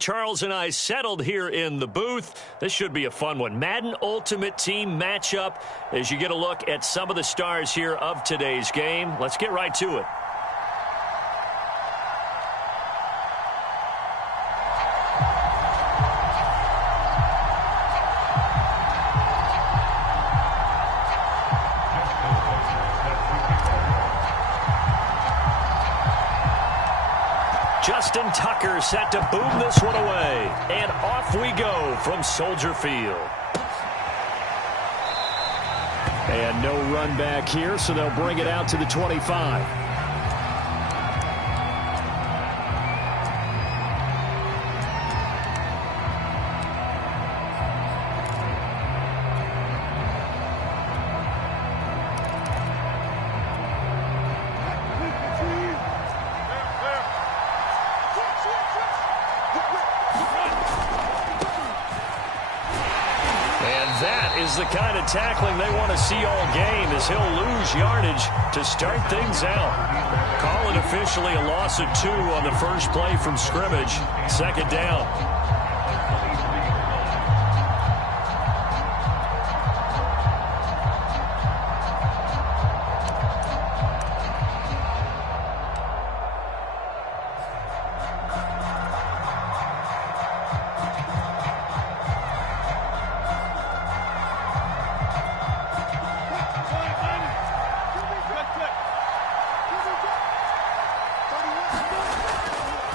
Charles and I settled here in the booth. This should be a fun one. Madden Ultimate Team matchup as you get a look at some of the stars here of today's game. Let's get right to it. Justin Tucker set to boom this one away. And off we go from Soldier Field. And no run back here, so they'll bring it out to the 25. The kind of tackling they want to see all game as he'll lose yardage to start things out. Calling officially a loss of 2 on the first play from scrimmage. Second down.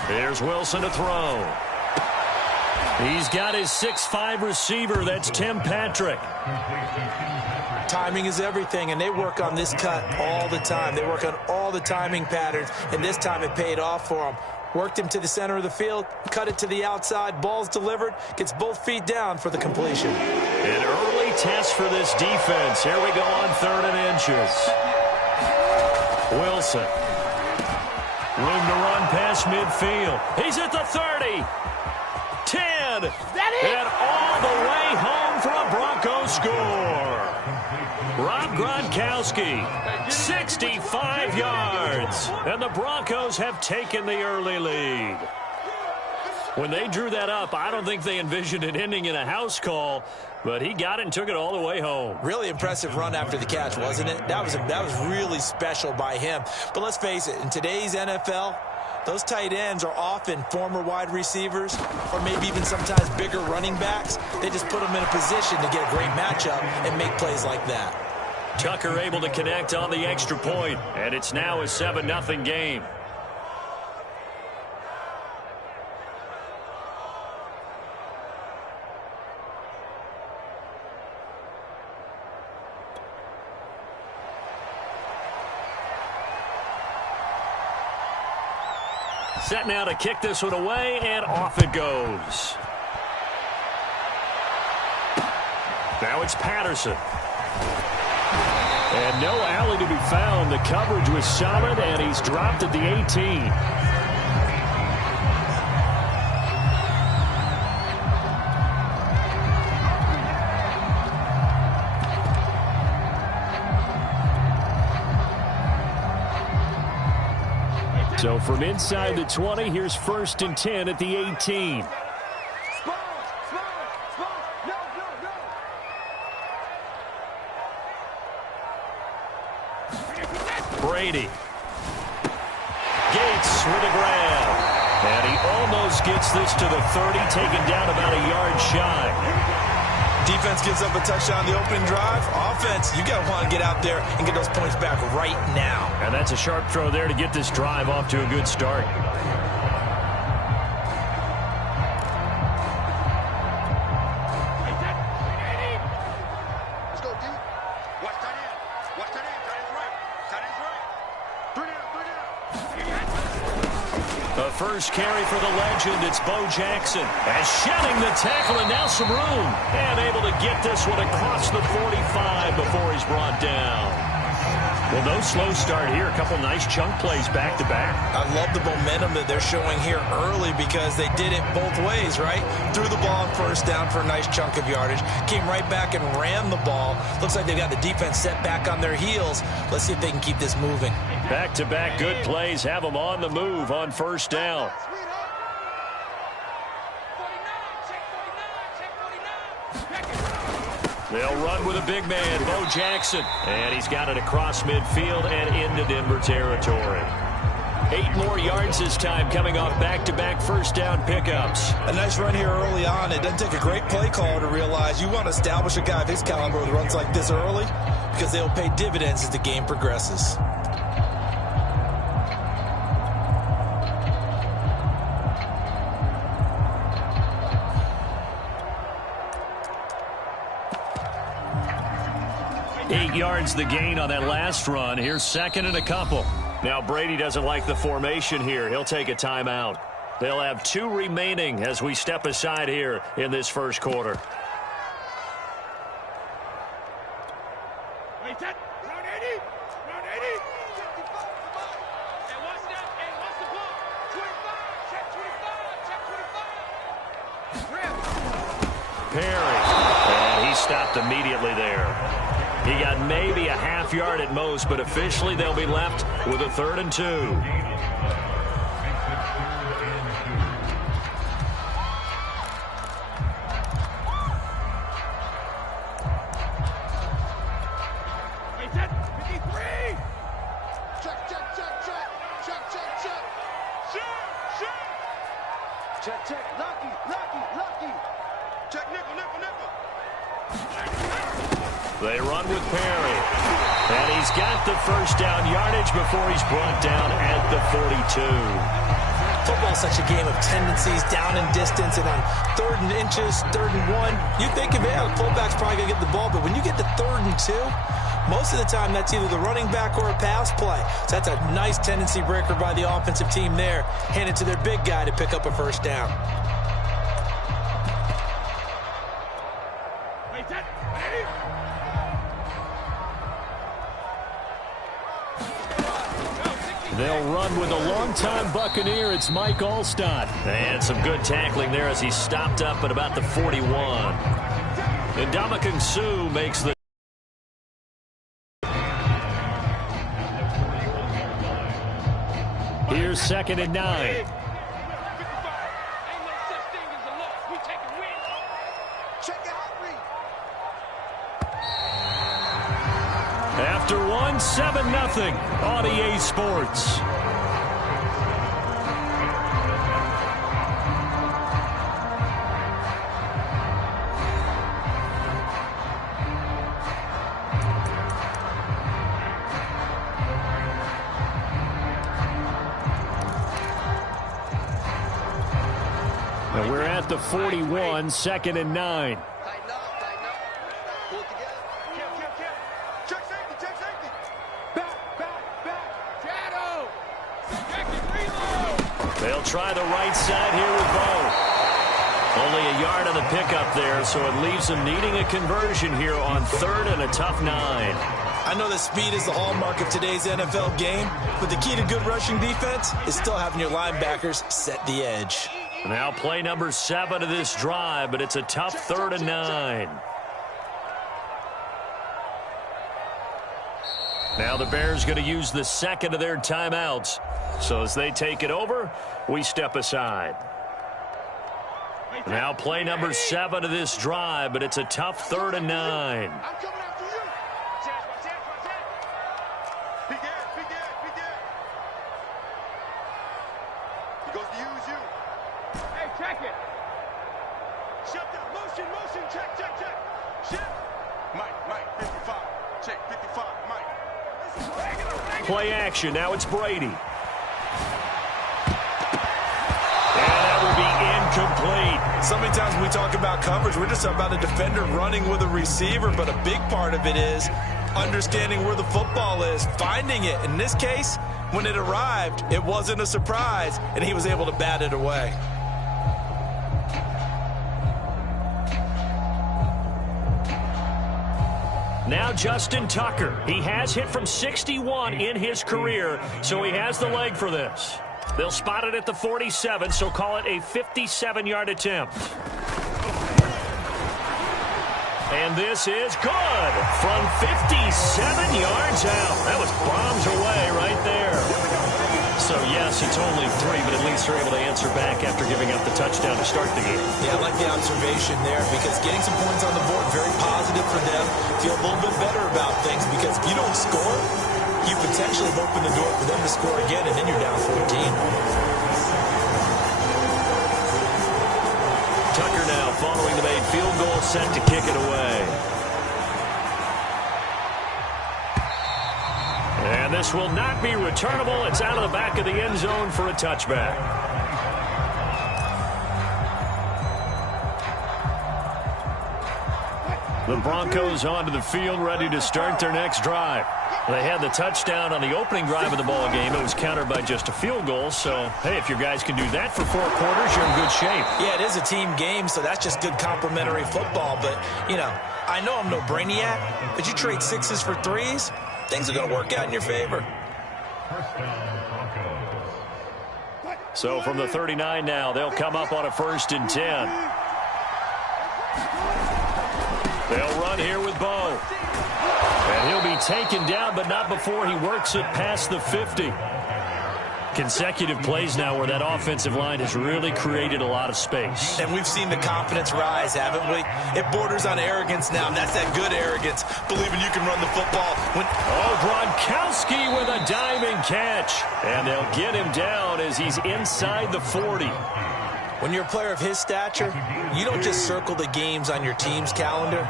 There's Wilson to throw. He's got his 6'5" receiver. That's Tim Patrick. Timing is everything, and they work on this cut all the time. They work on all the timing patterns, and this time it paid off for him. Worked him to the center of the field, cut it to the outside, ball's delivered, gets both feet down for the completion. An early test for this defense. Here we go on 3rd and inches. Wilson. Room to run past midfield. He's at the 30. 10. And all the way home for a Broncos score. Rob Gronkowski, 65 yards. And the Broncos have taken the early lead. When they drew that up, I don't think they envisioned it ending in a house call, but he got it and took it all the way home. Really impressive run after the catch, wasn't it? That was really special by him. But let's face it, in today's NFL, those tight ends are often former wide receivers or maybe even sometimes bigger running backs. They just put them in a position to get a great matchup and make plays like that. Tucker able to connect on the extra point, and it's now a 7-0 game. Set now to kick this one away, and off it goes. Now it's Patterson. And no alley to be found. The coverage was solid, and he's dropped at the 18. So from inside the 20, here's 1st and 10 at the 18. Brady. Gates with a grab. And he almost gets this to the 30, taken down about a yard shy. Defense gives up a touchdown the opening drive. Offense, you got to want to get out there and get those points back right now. And that's a sharp throw there to get this drive off to a good start. Let's go, D. Watch tight end. Watch tight end. Tight end's right. Tight end's right. 3 down, 3 down. The first carry for the legend, it's Bo Jackson. As shedding the tackle and now some room. And able to get this one across the 45 before he's brought down. Well, no slow start here. A couple nice chunk plays back-to-back. I love the momentum that they're showing here early because they did it both ways, right? Threw the ball on 1st down for a nice chunk of yardage. Came right back and ran the ball. Looks like they've got the defense set back on their heels. Let's see if they can keep this moving. Back-to-back good plays have them on the move on 1st down. They'll run with a big man, Bo Jackson. And he's got it across midfield and into Denver territory. 8 more yards this time, coming off back-to-back first down pickups. A nice run here early on. It doesn't take a great play caller to realize you want to establish a guy of his caliber with runs like this early, because they'll pay dividends as the game progresses. Eight yards the gain on that last run. Here's second and a couple. Now Brady doesn't like the formation here. He'll take a timeout. They'll have 2 remaining as we step aside here in this first quarter. Wait, that. Round 80. Round 80. And what's that? And what's the ball? 25. Check 25. Check 25. Perry. And he stopped immediately there. He got maybe a half yard at most, but officially they'll be left with a 3rd and 2. Wait, that. 53. Check, check, check, check. Check, check, check. Check, check. Check, check. Lucky, lucky, lucky. Check, nickel, nickel, nickel. They run with Perry. And he's got the first down yardage before he's brought down at the 42. Football's such a game of tendencies, down and distance, and on 3rd and inches, 3rd and 1, you think, man, the fullback's probably going to get the ball, but when you get to 3rd and 2, most of the time that's either the running back or a pass play. So that's a nice tendency breaker by the offensive team there. Hand it to their big guy to pick up a first down. Wait, that. They'll run with a longtime Buccaneer. It's Mike Allstott. And some good tackling there as he stopped up at about the 41. And Ndamukong Suh makes the... Here's 2nd and 9. After one, 7-0 on EA Sports. And we're at the 41, 2nd and 9. They'll try the right side here with Bo. Only a yard on the pickup there, so it leaves them needing a conversion here on 3rd and a tough 9. I know that speed is the hallmark of today's NFL game, but the key to good rushing defense is still having your linebackers set the edge. Now play number 7 of this drive, but it's a tough 3rd and 9. Now the Bears going to use the 2nd of their timeouts. So as they take it over, we step aside. Now play number 7 of this drive, but it's a tough 3rd and 9. I'm coming after you. Be dead, be dead, be dead. He goes to use you. Hey, check it. Shut down. Motion, motion. Check, check, check. Shift. Mike, 55. Check, 55. Mike. Play action. Now it's Brady. Incomplete. So many times when we talk about coverage, we're just talking about a defender running with a receiver, but a big part of it is understanding where the football is, finding it. In this case, when it arrived, it wasn't a surprise, and he was able to bat it away. Now Justin Tucker. He has hit from 61 in his career, so he has the leg for this. They'll spot it at the 47, so call it a 57-yard attempt. And this is good from 57 yards out. That was bombs away right there. So, yes, it's only 3, but at least they're able to answer back after giving up the touchdown to start the game. Yeah, I like the observation there because getting some points on the board, very positive for them. Feel a little bit better about things because if you don't score, you potentially have opened the door for them to score again, and then you're down 14. Tucker now following the made field goal, set to kick it away. And this will not be returnable. It's out of the back of the end zone for a touchback. The Broncos onto the field, ready to start their next drive. They had the touchdown on the opening drive of the ball game. It was countered by just a field goal. So, hey, if your guys can do that for 4 quarters, you're in good shape. Yeah, it is a team game, so that's just good complementary football. But, you know, I know I'm no brainiac, but you trade 6s for 3s, things are going to work out in your favor. So from the 39 now, they'll come up on a 1st and 10. They'll run here with Bo. And he'll be taken down, but not before he works it past the 50. Consecutive plays now where that offensive line has really created a lot of space. And we've seen the confidence rise, haven't we? It borders on arrogance now, and that's that good arrogance, believing you can run the football. Gronkowski with a diving catch. And they'll get him down as he's inside the 40. When you're a player of his stature, you don't just circle the games on your team's calendar.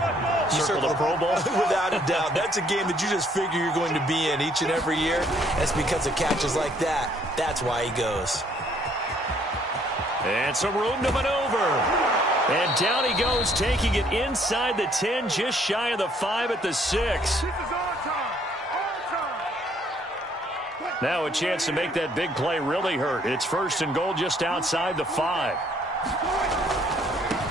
You circle the Pro Bowl? Without a doubt. That's a game that you just figure you're going to be in each and every year. That's because of catches like that. That's why he goes. And some room to maneuver. And down he goes, taking it inside the 10, just shy of the 5 at the 6. Now a chance to make that big play really hurt. It's 1st and goal just outside the 5.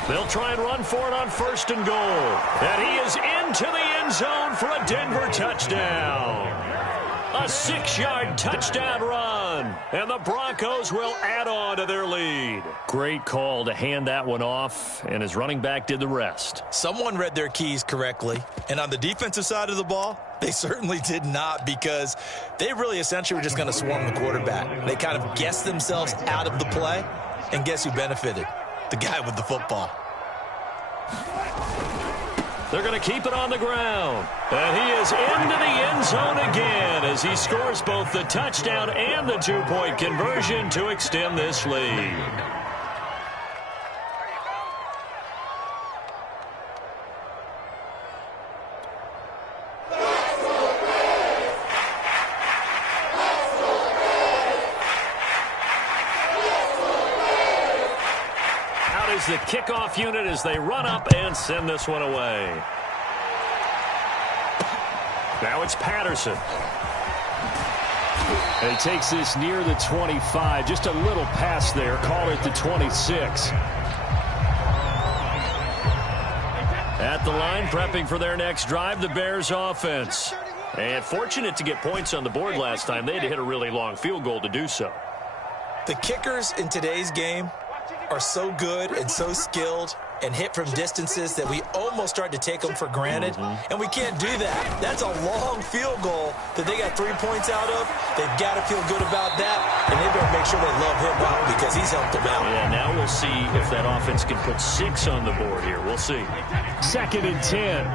They'll try and run for it on 1st and goal. And he is into the end zone for a Denver touchdown. A 6-yard touchdown run. And the Broncos will add on to their lead. Great call to hand that one off, and his running back did the rest. Someone read their keys correctly. And on the defensive side of the ball, they certainly did not, because they really essentially were just going to swarm the quarterback. They kind of guessed themselves out of the play, and guess who benefited? The guy with the football. They're going to keep it on the ground. And he is into the end zone again as he scores both the touchdown and the 2-point conversion to extend this lead. The kickoff unit as they run up and send this one away. Now it's Patterson. And he takes this near the 25. Just a little pass there. Call it the 26. At the line, prepping for their next drive, the Bears offense. And fortunate to get points on the board last time. They had to hit a really long field goal to do so. The kickers in today's game are so good and so skilled and hit from distances that we almost start to take them for granted. And we can't do that. That's a long field goal that they got 3 points out of. They've got to feel good about that, and they better make sure they love him out because he's helped them out. Yeah, now we'll see if that offense can put 6 on the board here. We'll see. 2nd and 10.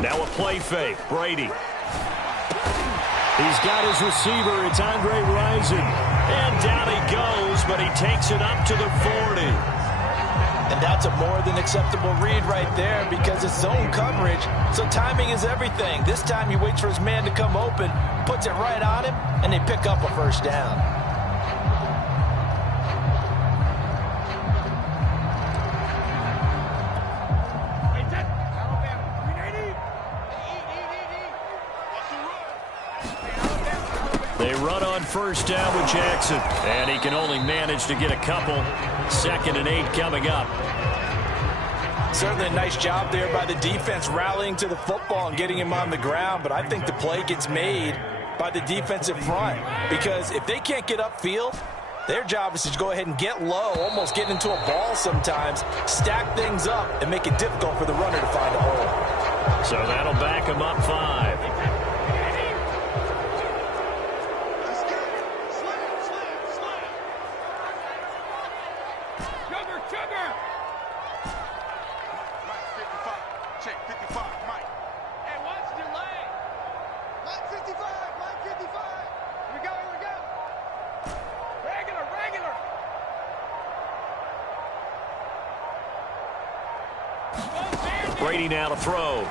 Now a play fake. Brady. He's got his receiver. It's Andre Rison. And down he goes, but he takes it up to the 40. And that's a more than acceptable read right there because it's zone coverage. So timing is everything. This time he waits for his man to come open, puts it right on him, and they pick up a 1st down. They run on 1st down with Jackson, and he can only manage to get a couple. 2nd and 8 coming up. Certainly a nice job there by the defense rallying to the football and getting him on the ground, but I think the play gets made by the defensive front because if they can't get upfield, their job is to go ahead and get low, almost get into a ball sometimes, stack things up, and make it difficult for the runner to find a hole. So that'll back him up 5. Brady now to throw.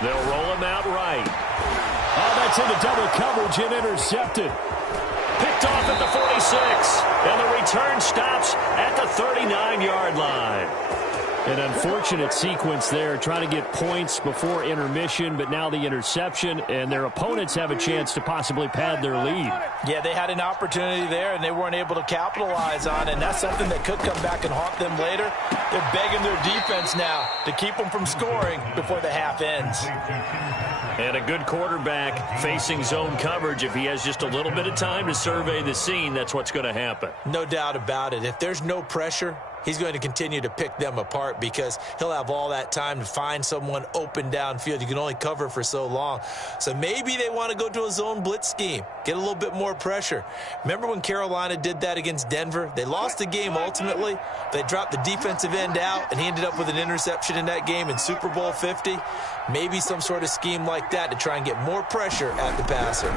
They'll roll him out right. Oh, that's into double coverage and intercepted. Picked off at the 46. And the return stops at the 39-yard line. An unfortunate sequence there, trying to get points before intermission, but now the interception, and their opponents have a chance to possibly pad their lead. Yeah, they had an opportunity there, and they weren't able to capitalize on it, and that's something that could come back and haunt them later. They're begging their defense now to keep them from scoring before the half ends. And a good quarterback facing zone coverage. If he has just a little bit of time to survey the scene, that's what's going to happen. No doubt about it. If there's no pressure, he's going to continue to pick them apart because he'll have all that time to find someone open downfield. You can only cover for so long. So maybe they want to go to a zone blitz scheme, get a little bit more pressure. Remember when Carolina did that against Denver? They lost the game ultimately. They dropped the defensive end out, and he ended up with an interception in that game in Super Bowl 50. Maybe some sort of scheme like that to try and get more pressure at the passer.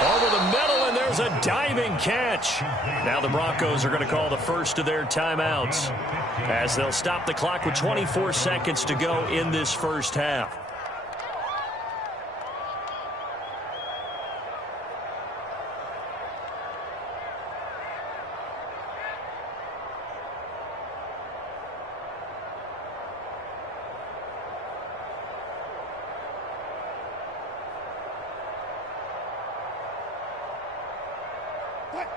Over the middle, and there's a diving catch. Now the Broncos are going to call the first of their timeouts as they'll stop the clock with 24 seconds to go in this first half.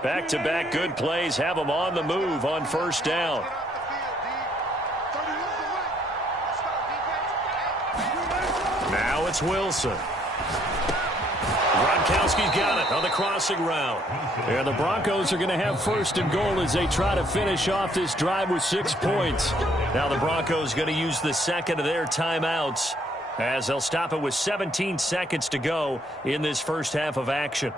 Back-to-back good plays have them on the move on first down. Now it's Wilson. Gronkowski's got it on the crossing route. And the Broncos are going to have first and goal as they try to finish off this drive with 6 points. Now the Broncos going to use the second of their timeouts as they'll stop it with 17 seconds to go in this first half of action.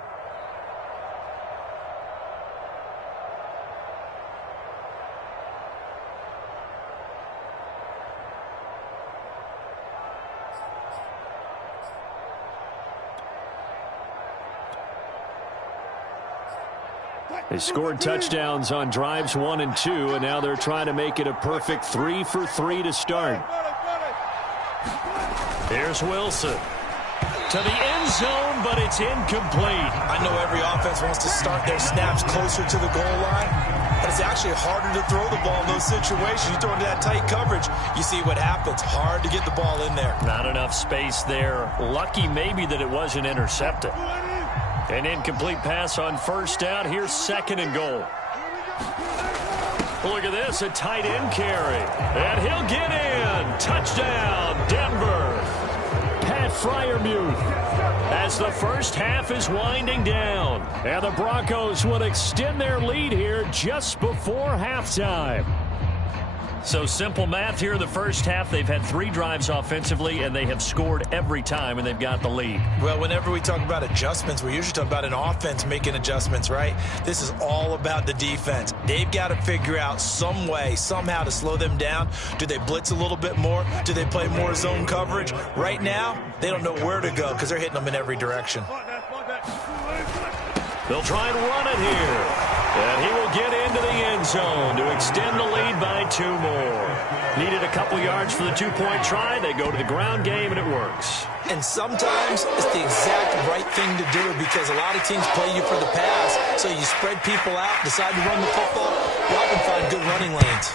They scored touchdowns on drives 1 and 2, and now they're trying to make it a perfect 3 for 3 to start. Here's Wilson to the end zone, but it's incomplete. I know every offense wants to start their snaps closer to the goal line, but it's actually harder to throw the ball in those situations. You throw into that tight coverage, you see what happens. Hard to get the ball in there. Not enough space there. Lucky maybe that it wasn't intercepted. An incomplete pass on first down. Here's second and goal. Look at this, a tight end carry. And he'll get in. Touchdown, Denver. Pat Freiermuth as the first half is winding down. And the Broncos would extend their lead here just before halftime. So simple math here in the first half. They've had 3 drives offensively, and they have scored every time, and they've got the lead. Well, whenever we talk about adjustments, we usually talk about an offense making adjustments, right? This is all about the defense. They've got to figure out some way, somehow to slow them down. Do they blitz a little bit more? Do they play more zone coverage? Right now, they don't know where to go because they're hitting them in every direction. They'll try and run it here. And he will get into the end zone to extend the lead by 2 more. Needed a couple yards for the 2-point try. They go to the ground game, and it works. And sometimes it's the exact right thing to do because a lot of teams play you for the pass. So you spread people out, decide to run the football. You often find good running lanes.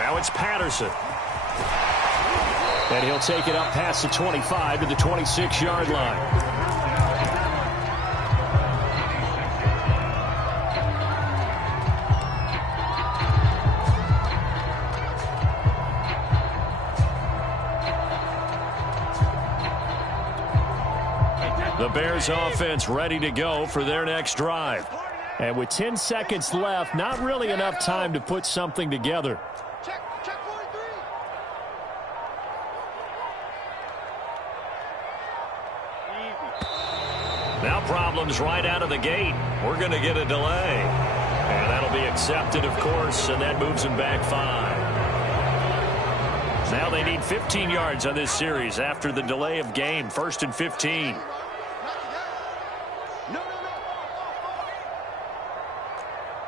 Now it's Patterson. And he'll take it up past the 25 to the 26-yard line. Bears offense ready to go for their next drive. And with 10 seconds left, not really enough time to put something together. Check 43. Now problems right out of the gate. We're going to get a delay. And that'll be accepted, of course, and that moves them back 5. Now they need 15 yards on this series after the delay of game. 1st and 15. No.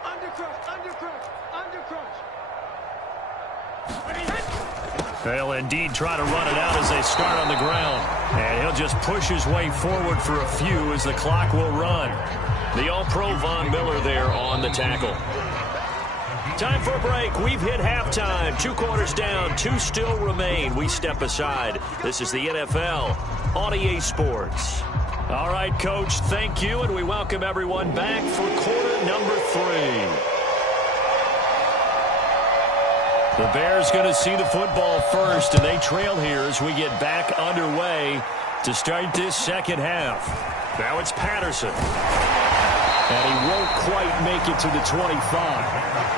Undercrunch. They'll indeed try to run it out as they start on the ground. And he'll just push his way forward for a few as the clock will run. The All-Pro Von Miller there on the tackle. Time for a break. We've hit halftime. 2 quarters down. 2 still remain. We step aside. This is the NFL on EA Sports. All right, Coach, thank you, and we welcome everyone back for quarter number 3. The Bears going to see the football first, and they trail here as we get back underway to start this second half. Now it's Patterson. And he won't quite make it to the 25.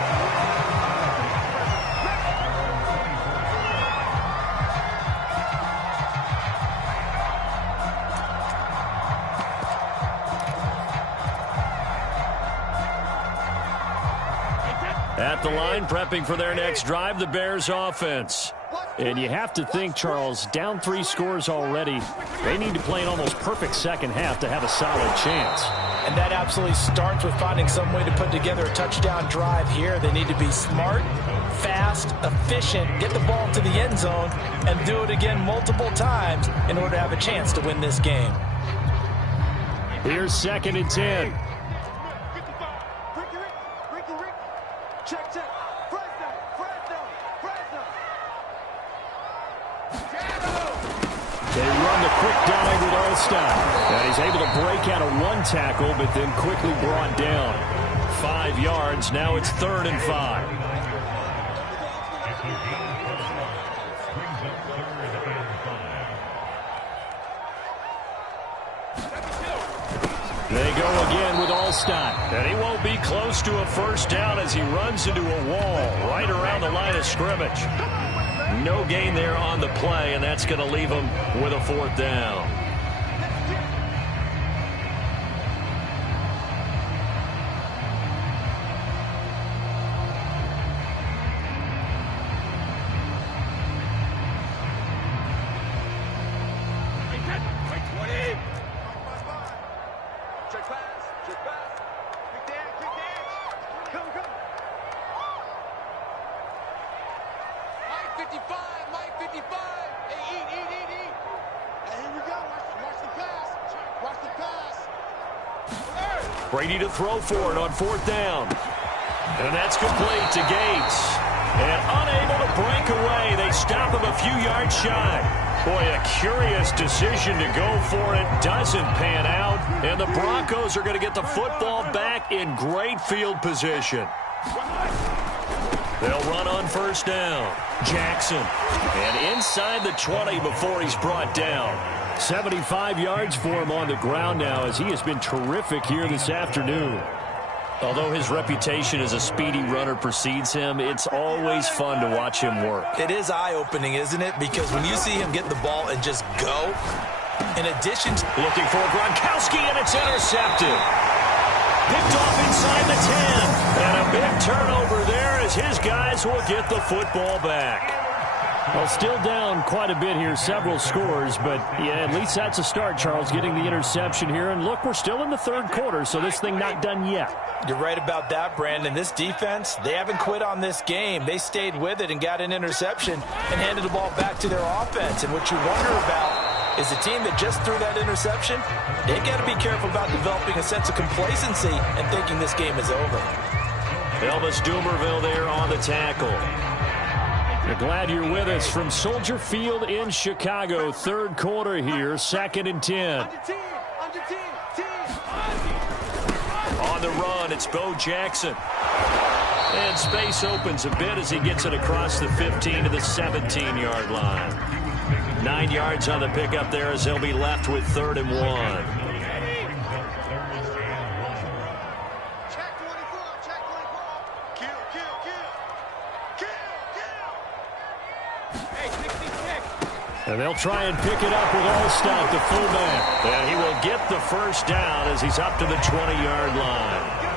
At the line, prepping for their next drive, the Bears offense. And you have to think, Charles, down 3 scores already. They need to play an almost perfect second half to have a solid chance. And that absolutely starts with finding some way to put together a touchdown drive here. They need to be smart, fast, efficient, get the ball to the end zone, and do it again multiple times in order to have a chance to win this game. Here's 2nd and 10. Check. Fresno. They run the quick dive with Allstott. And he's able to break out of 1 tackle, but then quickly brought down. 5 yards. Now it's 3rd and 5. They go again with Allstott. And he won't be close to a first down as he runs into a wall right around the line of scrimmage. No gain there on the play, and that's going to leave him with a 4th down. Check pass. Quick dance. Come. Mike 55. Hey, eat. And here we go. Watch the pass. Brady to throw for it on 4th down. And that's complete to Gates. And unable to break away. They stop him a few yards shy. Boy, a curious decision to go for it. Doesn't pan out. And the Broncos are going to get the football back in great field position. They'll run on 1st down. Jackson. And inside the 20 before he's brought down. 75 yards for him on the ground now as he has been terrific here this afternoon. Although his reputation as a speedy runner precedes him, it's always fun to watch him work. It is eye-opening, isn't it? Because when you see him get the ball and just go, in addition to looking for Gronkowski, and it's intercepted. Picked off inside the 10. And a big turnover there as his guys will get the football back. Well, still down quite a bit here, several scores, but yeah, at least that's a start, Charles, getting the interception here. And look, we're still in the 3rd quarter, so this thing not done yet. You're right about that, Brandon. This defense, they haven't quit on this game. They stayed with it and got an interception and handed the ball back to their offense. And what you wonder about is the team that just threw that interception, they got to be careful about developing a sense of complacency and thinking this game is over. Elvis Dumerville there on the tackle. We're glad you're with us from Soldier Field in Chicago. 3rd quarter here, 2nd and 10. Under 10. On the run, it's Bo Jackson. And space opens a bit as he gets it across the 15 to the 17-yard line. 9 yards on the pickup there as he'll be left with 3rd and 1. And they'll try and pick it up with Allstott, the fullback. And he will get the first down as he's up to the 20-yard line.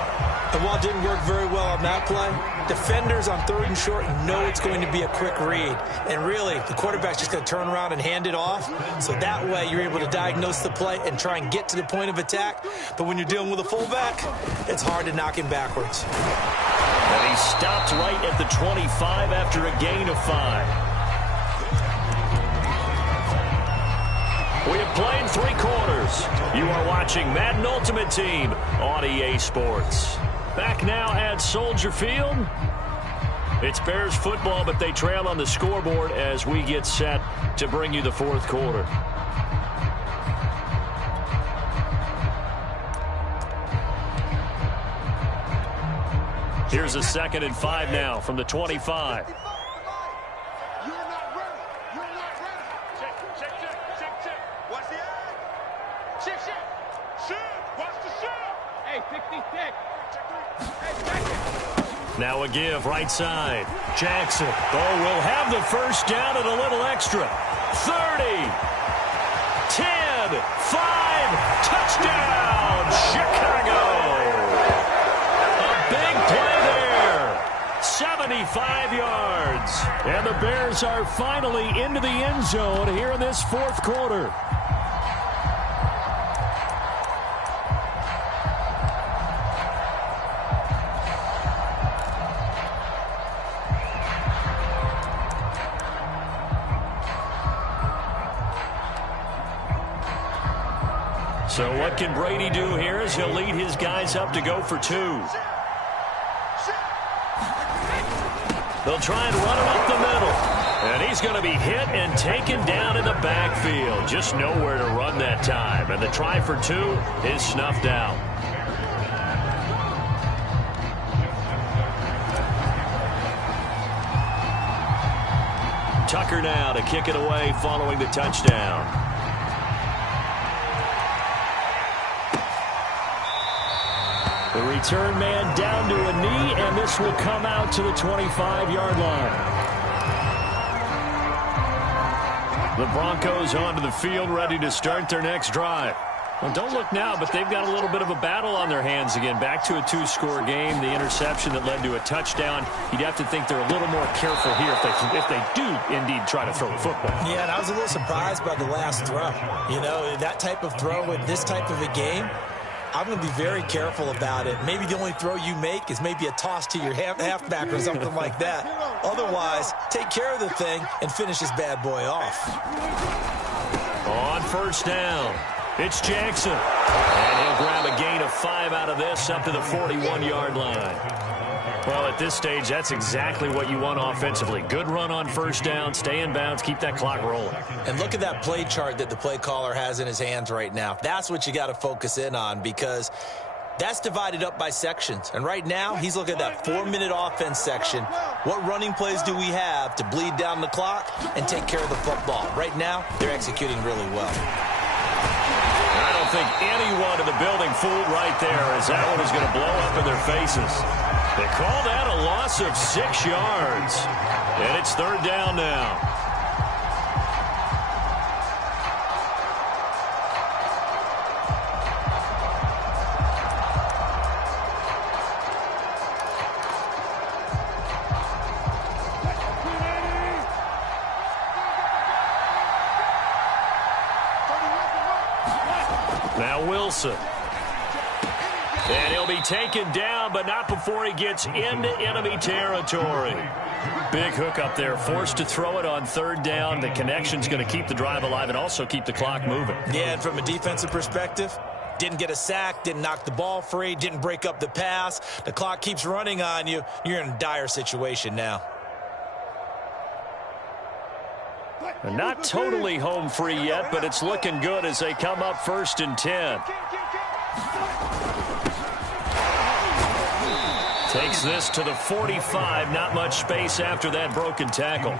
And while it didn't work very well on that play, defenders on 3rd and short know it's going to be a quick read. And really, the quarterback's just going to turn around and hand it off. So that way, you're able to diagnose the play and try and get to the point of attack. But when you're dealing with a fullback, it's hard to knock him backwards. And he stopped right at the 25 after a gain of 5. We have played 3 quarters. You are watching Madden Ultimate Team on EA Sports. Back now at Soldier Field. It's Bears football, but they trail on the scoreboard as we get set to bring you the 4th quarter. Here's a 2nd and 5 now from the 25. You're not ready. You're not ready. Check. Watch the eye. Check. Shoot. Watch the shoot. Hey, 56. Now a give right side. Jackson. Will have the first down and a little extra. 30. 10. 5. Touchdown, Chicago. A big play there. 75 yards. And the Bears are finally into the end zone here in this 4th quarter. So what can Brady do here as he'll lead his guys up to go for 2. They'll try and run it up the middle. And he's going to be hit and taken down in the backfield. Just nowhere to run that time. And the try for 2 is snuffed out. Tucker now to kick it away following the touchdown. The return man down to a knee, and this will come out to the 25-yard line. The Broncos onto the field, ready to start their next drive. Well, don't look now, but they've got a little bit of a battle on their hands again. Back to a 2-score game. The interception that led to a touchdown. You'd have to think they're a little more careful here if they do indeed try to throw the football. Yeah, and I was a little surprised by the last throw. You know, that type of throw in this type of a game, I'm going to be very careful about it. Maybe the only throw you make is maybe a toss to your halfback or something like that. Otherwise, take care of the thing and finish this bad boy off. On first down, it's Jackson. And he'll grab a gain of 5 out of this up to the 41-yard line. Well, at this stage, that's exactly what you want offensively. Good run on first down, stay in bounds, keep that clock rolling. And look at that play chart that the play caller has in his hands right now. That's what you got to focus in on, because that's divided up by sections. And right now, he's looking at that 4-minute offense section. What running plays do we have to bleed down the clock and take care of the football? Right now, they're executing really well. I don't think anyone in the building fooled right there, as that one is going to blow up in their faces. They call that a loss of 6 yards. And it's 3rd down now. Now Wilson. And he'll be taken down, but not before he gets into enemy territory. Big hook up there, forced to throw it on 3rd down. The connection's going to keep the drive alive and also keep the clock moving. Yeah, and from a defensive perspective, didn't get a sack, didn't knock the ball free, didn't break up the pass. The clock keeps running on you. You're in a dire situation now. And not totally home free yet, but it's looking good as they come up 1st and 10. Takes this to the 45. Not much space after that broken tackle.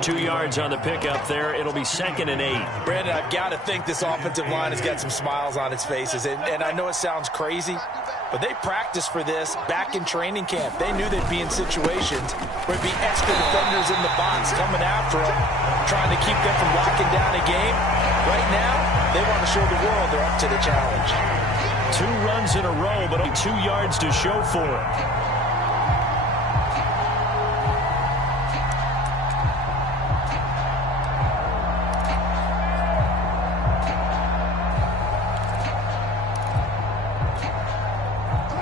2 yards on the pickup there. It'll be 2nd and 8. Brandon, I've got to think this offensive line has got some smiles on its faces. And I know it sounds crazy, But they practiced for this back in training camp. They knew they'd be in situations where it'd be extra defenders in the box coming after them, trying to keep them from locking down a game. Right now, they want to show the world they're up to the challenge. 2 runs in a row, but only 2 yards to show for it.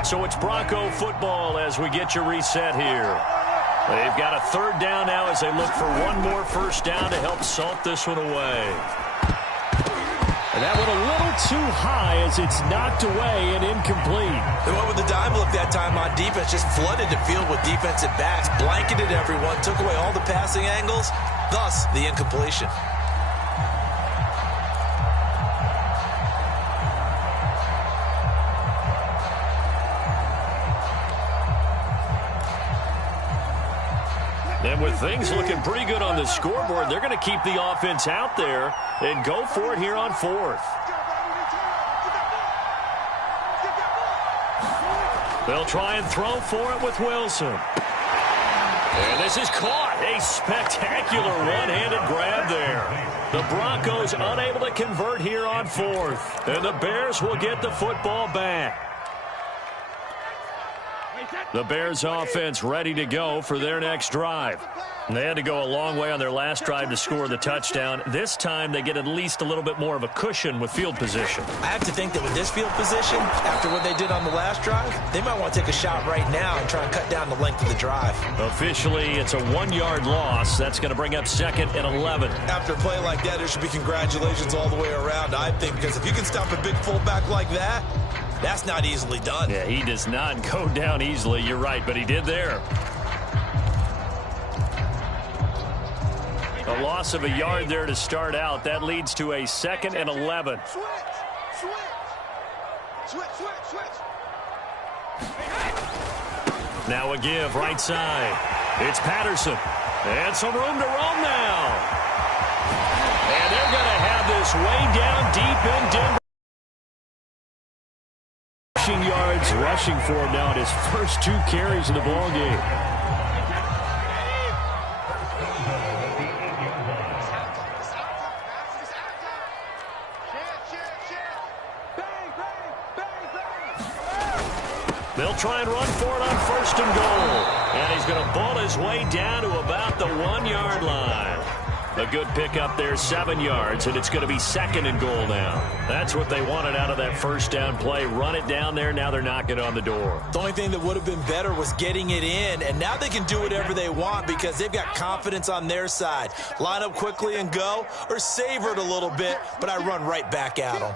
So it's Bronco football as we get you reset here. They've got a 3rd down now as they look for one more first down to help salt this one away. And that one a little too high as it's knocked away and incomplete. They went with the dime look that time on defense, just flooded the field with defensive backs, blanketed everyone, took away all the passing angles, thus the incompletion. And with things looking pretty good on the scoreboard, they're going to keep the offense out there and go for it here on 4th. They'll try and throw for it with Wilson. And this is caught. A spectacular one-handed grab there. The Broncos unable to convert here on 4th. And the Bears will get the football back. The Bears offense ready to go for their next drive. And they had to go a long way on their last drive to score the touchdown. This time they get at least a little bit more of a cushion with field position. I have to think that with this field position, after what they did on the last drive, they might want to take a shot right now and try and cut down the length of the drive. Officially, it's a 1-yard loss. That's going to bring up 2nd and 11. After a play like that, there should be congratulations all the way around, I think, because if you can stop a big fullback like that, that's not easily done. Yeah, he does not go down easily. You're right, but he did there. A loss of a yard there to start out. That leads to a 2nd and 11. Now a give right side. It's Patterson. And some room to roam now. And they're going to have this way down deep in Denver. Yards rushing for him now at his first 2 carries of the ball game. They'll try and run for it on 1st and goal. And he's going to ball his way down to about the 1-yard line. A good pickup there, 7 yards, and it's going to be 2nd and goal now. That's what they wanted out of that first down play. Run it down there. Now they're knocking on the door. The only thing that would have been better was getting it in, and now they can do whatever they want because they've got confidence on their side. Line up quickly and go, or savor it a little bit, but I run right back at them.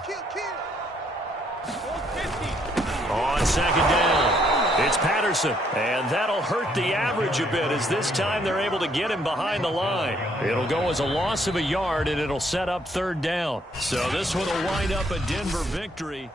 On 2nd down. It's Patterson, and that'll hurt the average a bit as this time they're able to get him behind the line. It'll go as a loss of a yard, and it'll set up 3rd down. So this one will wind up a Denver victory.